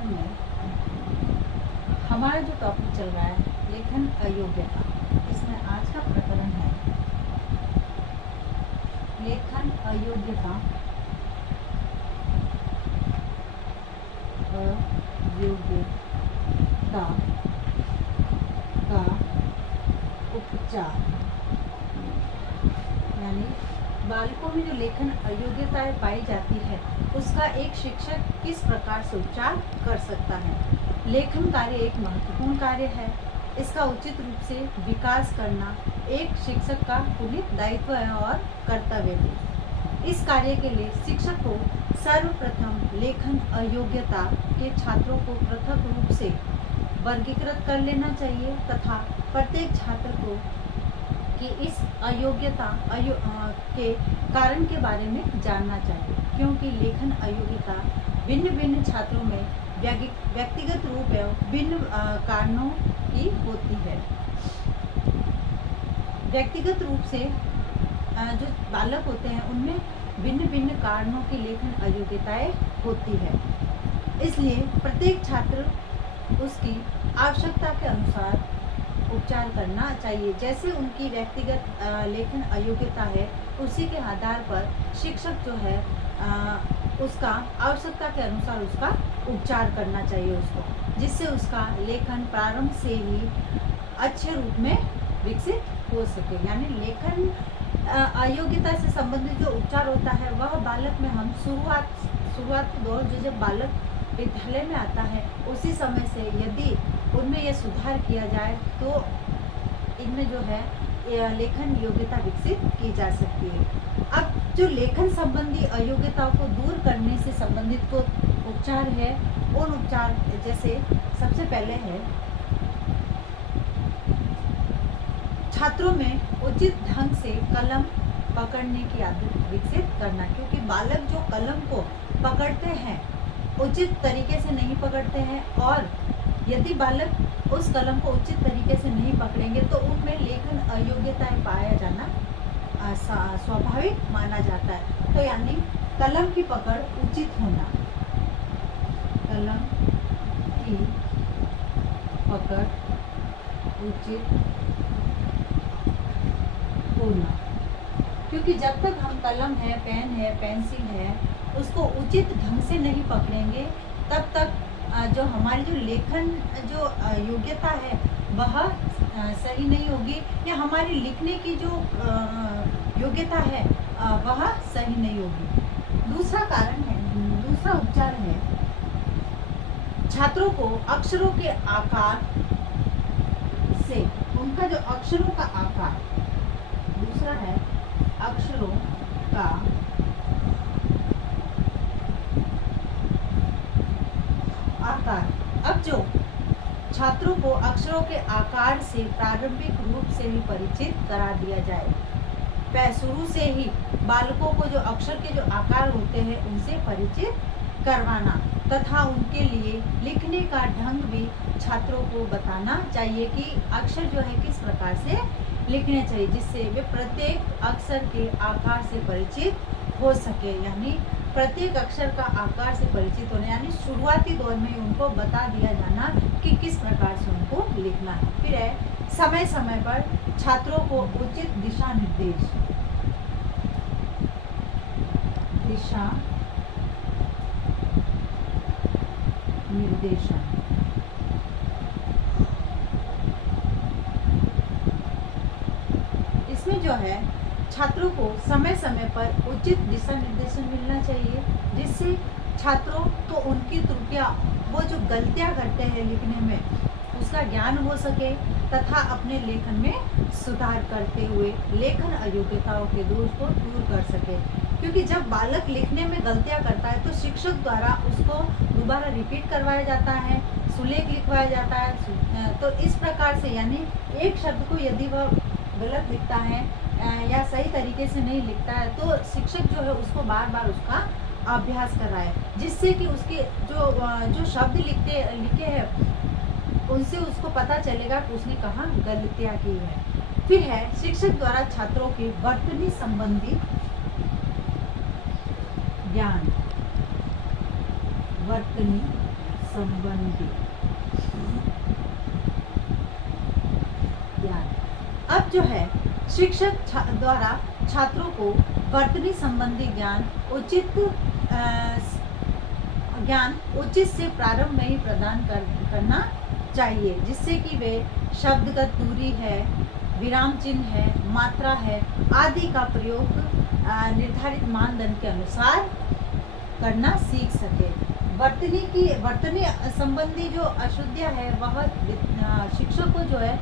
Session में हमारा जो टॉपिक चल रहा है लेखन अयोग्यता, इसमें आज का प्रकरण है लेखन अयोग्यता। अयोग्यता का उपचार, यानी बालकों में जो लेखन अयोग्यताएं पाई जाती है उसका एक शिक्षक किस प्रकार से उपचार कर सकता है। लेखन कार्य एक महत्वपूर्ण कार्य है। इसका उचित रूप से विकास करना एक शिक्षक का पुनीत दायित्व है और कर्तव्य भी। इस कार्य के लिए शिक्षक को सर्वप्रथम लेखन अयोग्यता के छात्रों को पृथक रूप से वर्गीकृत कर लेना चाहिए तथा प्रत्येक छात्र को कि इस अयोग्यता के कारण के बारे में जानना चाहिए, क्योंकि लेखन अयोग्यता भिन्न भिन्न छात्रों में व्यक्तिगत रूप एवं भिन्न कारणों की होती है। व्यक्तिगत रूप से जो बालक होते हैं उनमें भिन्न भिन्न कारणों की लेखन अयोग्यताएं होती है। इसलिए प्रत्येक छात्र उसकी आवश्यकता के अनुसार उपचार करना चाहिए। जैसे उनकी व्यक्तिगत लेखन अयोग्यता है, उसी के आधार पर शिक्षक जो है उसका आवश्यकता के अनुसार उसका उपचार करना चाहिए उसको, जिससे उसका लेखन प्रारंभ से ही अच्छे रूप में विकसित हो सके। यानी लेखन अयोग्यता से संबंधित जो उपचार होता है वह बालक में हम शुरुआत दौर जो जब बालक विद्यालय में आता है उसी समय से यदि उनमें यह सुधार किया जाए तो इनमें जो है लेखन योग्यता विकसित की जा सकती है। अब जो लेखन संबंधी अयोग्यताओं को दूर करने से संबंधित को उपचार है, उन उपचार जैसे सबसे पहले है छात्रों में उचित ढंग से कलम पकड़ने की आदत विकसित करना, क्योंकि बालक जो कलम को पकड़ते हैं उचित तरीके से नहीं पकड़ते हैं, और यदि बालक उस कलम को उचित तरीके से नहीं पकड़ेंगे तो उनमें लेखन अयोग्यताएं पाया जाना स्वाभाविक माना जाता है। तो यानी कलम की पकड़ उचित होना, कलम की पकड़ उचित होना, क्योंकि जब तक हम कलम है, पेन है, पेंसिल है उसको उचित ढंग से नहीं पकड़ेंगे तब तक जो हमारी जो लेखन जो योग्यता है वह सही नहीं होगी, या हमारी लिखने की जो योग्यता है वह सही नहीं होगी। दूसरा कारण है, दूसरा उपचार है छात्रों को अक्षरों के आकार से, उनका जो अक्षरों का आकार, दूसरा है अक्षरों का आकार। अब जो छात्रों को अक्षरों के आकार से प्रारंभिक रूप से ही परिचित करा दिया जाए, शुरू से ही बालकों को जो अक्षर के जो आकार होते हैं उनसे परिचित करवाना तथा उनके लिए लिखने का ढंग भी छात्रों को बताना चाहिए कि अक्षर जो है किस प्रकार से लिखने चाहिए, जिससे वे प्रत्येक अक्षर के आकार से परिचित हो सके। यानी प्रत्येक अक्षर का आकार से परिचित होने, यानी शुरुआती दौर में उनको बता दिया जाना कि किस प्रकार से उनको लिखना है। फिर है समय समय पर छात्रों को उचित दिशा निर्देशन इसमें जो है छात्रों को समय समय पर उचित दिशा निर्देशन मिलना चाहिए, जिससे छात्रों को उनकी त्रुटियां, वो जो गलतियां करते हैं लिखने में, उसका ज्ञान हो सके तथा अपने लेखन में सुधार करते हुए लेखन अयोग्यताओं के दोष को दूर कर सके। क्योंकि जब बालक लिखने में गलतियां करता है तो शिक्षक द्वारा उसको दोबारा रिपीट करवाया जाता है, सुलेख लिखवाया जाता है। तो इस प्रकार से यानी एक शब्द को यदि वह गलत लिखता है या सही तरीके से नहीं लिखता है तो शिक्षक जो है उसको बार बार उसका अभ्यास कराए, जिससे कि उसके जो शब्द लिखे हैं उनसे उसको पता चलेगा कि उसने कहाँ गलतियाँ की है। फिर है शिक्षक द्वारा छात्रों की वर्तनी संबंधी ज्ञान, वर्तनी संबंधी ज्ञान। अब जो है शिक्षक द्वारा छात्रों को वर्तनी संबंधी ज्ञान उचित से प्रारंभ में ही प्रदान करना चाहिए, जिससे कि वे शब्दगत दूरी है, विराम चिन्ह है, मात्रा है आदि का प्रयोग निर्धारित मानदंड के अनुसार करना सीख सके। वर्तनी संबंधी जो अशुद्धियाँ है वह शिक्षक को जो है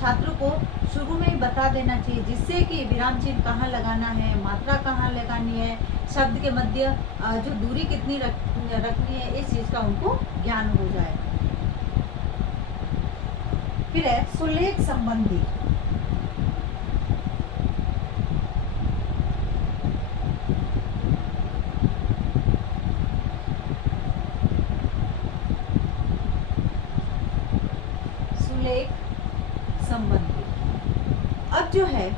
छात्रों को शुरू में ही बता देना चाहिए, जिससे कि विराम चिन्ह कहाँ लगाना है, मात्रा कहाँ लगानी है, शब्द के मध्य जो दूरी कितनी रखनी है, इस चीज़ का उनको ज्ञान हो जाए। फिर है सुलेख संबंधी। संबंधी अब जो है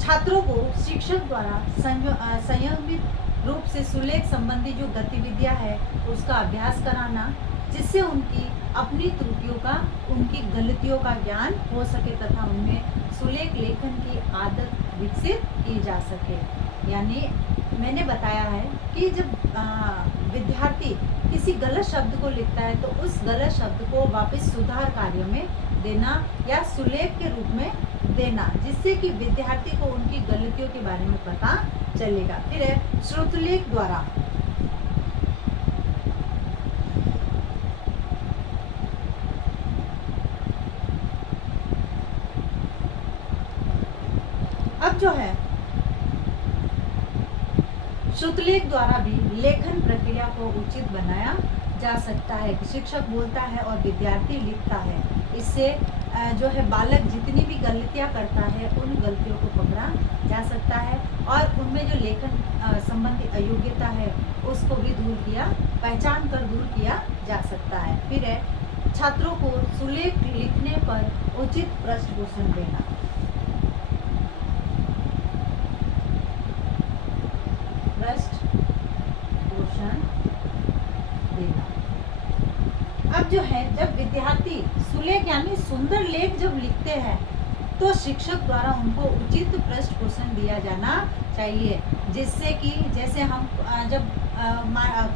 छात्रों को शिक्षक द्वारा संयमित रूप से सुलेख संबंधी जो गतिविधियां है उसका अभ्यास कराना, जिससे उनकी अपनी त्रुटियों का, उनकी गलतियों का ज्ञान हो सके तथा उनमें सुलेख लेखन की आदत विकसित की जा सके। यानी मैंने बताया है कि जब विद्यार्थी किसी गलत शब्द को लिखता है तो उस गलत शब्द को वापस सुधार कार्य में देना या सुलेख के रूप में देना, जिससे कि विद्यार्थी को उनकी गलतियों के बारे में पता चलेगा। फिर है श्रुतलेख द्वारा। अब जो है श्रुतलेख द्वारा भी लेखन प्रक्रिया को उचित बनाया जा सकता है। शिक्षक बोलता है और विद्यार्थी लिखता है, इससे जो है बालक जितनी भी गलतियां करता है उन गलतियों को पकड़ा जा सकता है और उनमें जो लेखन संबंधी अयोग्यता है उसको भी पहचान कर दूर किया जा सकता है। फिर है छात्रों को सुलेख लिखने पर उचित पृष्ठपोषण देना। अब जो है जब विद्यार्थी सुलेख यानी सुंदर लेख जब लिखते हैं तो शिक्षक द्वारा उनको उचित पृष्ठपोषण दिया जाना चाहिए, जिससे कि जैसे हम जब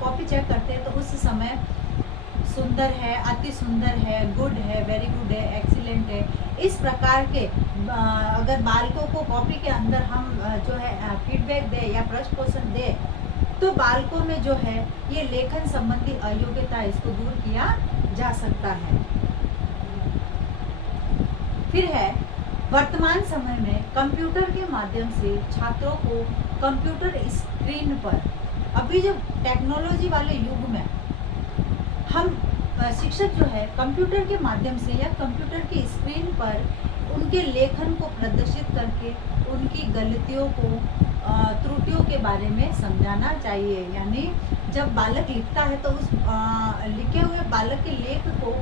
कॉपी चेक करते हैं तो उस समय सुंदर है, अति सुंदर है, गुड है, वेरी गुड है, एक्सीलेंट है, इस प्रकार के अगर बालकों को कॉपी के अंदर हम जो है फीडबैक दे या पृष्ठपोषण दे तो बालकों में जो है ये लेखन संबंधी अयोग्यता इसको दूर किया जा सकता है। फिर है वर्तमान समय में कंप्यूटर के माध्यम से छात्रों को कंप्यूटर स्क्रीन पर, अभी जो टेक्नोलॉजी वाले युग में हम शिक्षक जो है कंप्यूटर के माध्यम से या कंप्यूटर की स्क्रीन पर उनके लेखन को प्रदर्शित करके उनकी गलतियों को, त्रुटियों के बारे में समझाना चाहिए। यानी जब बालक लिखता है तो उस लिखे हुए बालक के लेख को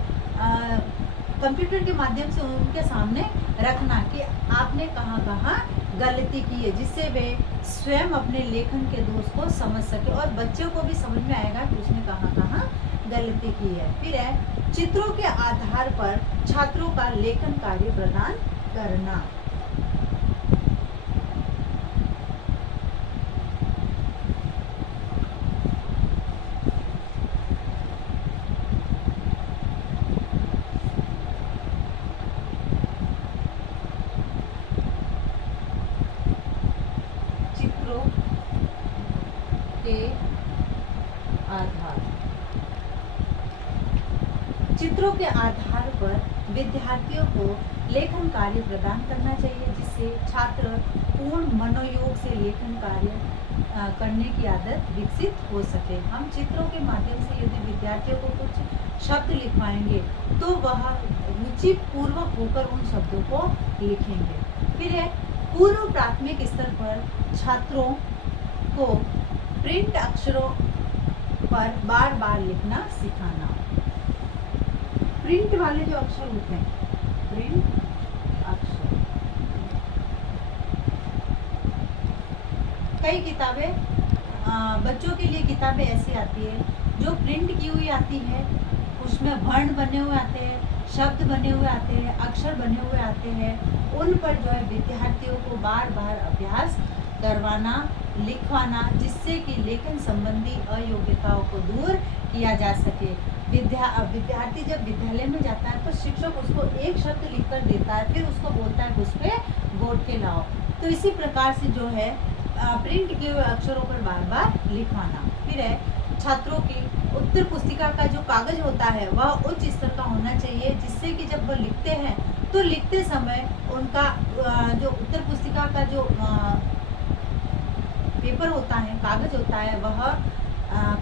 कंप्यूटर के माध्यम से उनके सामने रखना कि आपने कहाँ कहाँ गलती की है, जिससे वे स्वयं अपने लेखन के दोष को समझ सके और बच्चों को भी समझ में आएगा कि उसने कहाँ कहाँ गलती की है। फिर है चित्रों के आधार पर छात्रों का लेखन कार्य प्रदान करना। चित्रों के आधार चित्रों के आधार पर विद्यार्थियों को लेखन कार्य प्रदान करना चाहिए, जिससे छात्र पूर्ण मनोयोग से लेखन कार्य करने की आदत विकसित हो सके। हम चित्रों के माध्यम से यदि विद्यार्थियों को कुछ शब्द लिखवाएंगे तो वह रुचि पूर्वक होकर उन शब्दों को लिखेंगे। फिर है पूर्व प्राथमिक स्तर पर छात्रों को प्रिंट अक्षरों पर बार बार लिखना सिखाना। प्रिंट वाले जो अक्षर होते हैं, प्रिंट अक्षर, कई किताबें बच्चों के लिए किताबें ऐसी आती है जो प्रिंट की हुई आती है, उसमें वर्ण बने हुए आते हैं, शब्द बने हुए आते हैं, अक्षर बने हुए आते हैं। उन पर जो है विद्यार्थियों को बार बार अभ्यास करवाना, लिखवाना, जिससे कि लेखन संबंधी अयोग्यताओं को दूर किया जा सके। विद्यार्थी जब विद्यालय में जाता है तो शिक्षक उसको एक शब्द लिखकर देता है, फिर उसको बोलता है उस पर बोर्ड के लाओ। तो इसी प्रकार से जो है प्रिंट किए हुए अक्षरों पर बार बार लिखवाना। फिर है छात्रों की उत्तर पुस्तिका का जो कागज होता है वह उच्च स्तर का होना चाहिए, जिससे कि जब वह लिखते हैं तो लिखते समय उनका जो उत्तर पुस्तिका का जो पेपर होता है, कागज होता है, वह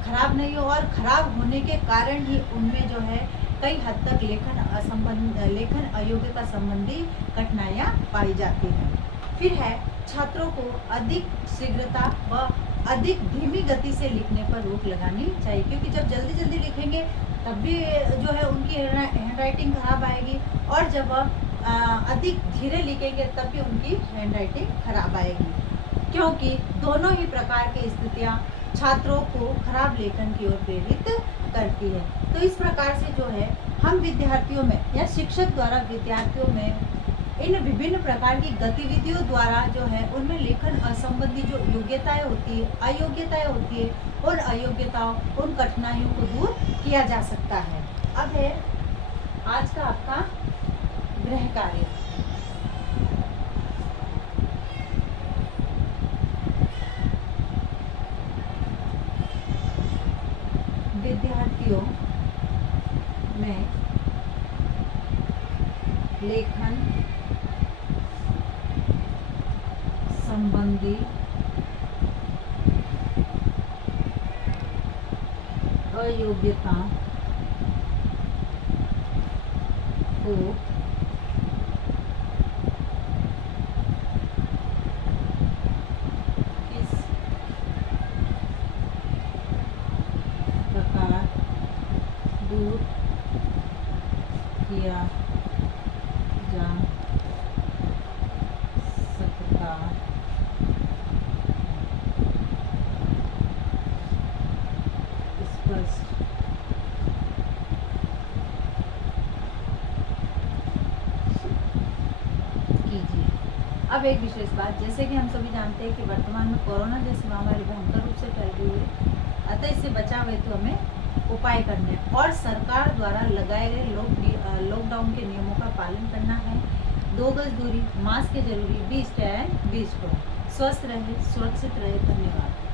खराब नहीं हो, और खराब होने के कारण ही उनमें जो है कई हद तक लेखन अयोग्यता संबंधी कठिनाइयाँ पाई जाती हैं। फिर है छात्रों को अधिक शीघ्रता व अधिक धीमी गति से लिखने पर रोक लगानी चाहिए, क्योंकि जब जल्दी जल्दी लिखेंगे तब भी जो है उनकी हैंड राइटिंग खराब आएगी, और जब वह अधिक धीरे लिखेंगे तब भी उनकी हैंड राइटिंग खराब आएगी, क्योंकि दोनों ही प्रकार की स्थितियाँ छात्रों को खराब लेखन की ओर प्रेरित करती है। तो इस प्रकार से जो है हम विद्यार्थियों में या शिक्षक द्वारा विद्यार्थियों में इन विभिन्न प्रकार की गतिविधियों द्वारा जो है उनमें लेखन संबंधी जो योग्यताएं होती है, अयोग्यताएं होती है, उन अयोग्यताओं, उन कठिनाइयों को दूर किया जा सकता है। अब है आज का आपका गृह कार्य। विद्यार्थियों में लेखन संबंधी अयोग्यता को किस प्रकार दूर किया जा सकता स्पष्ट कीजिए। अब एक विशेष बात, जैसे कि हम सभी जानते हैं कि वर्तमान में कोरोना जैसी महामारी भयंकर रूप से फैल गई है, अतः इससे बचाव हेतु हमें उपाय करने हैं और सरकार द्वारा लगाए गए लॉकडाउन के नियमों का पालन करना है। 2 गज दूरी, मास्क के जरूरी, बी स्टैंड, बी स्ट्रॉन्ग। स्वस्थ रहे, सुरक्षित रहे। धन्यवाद।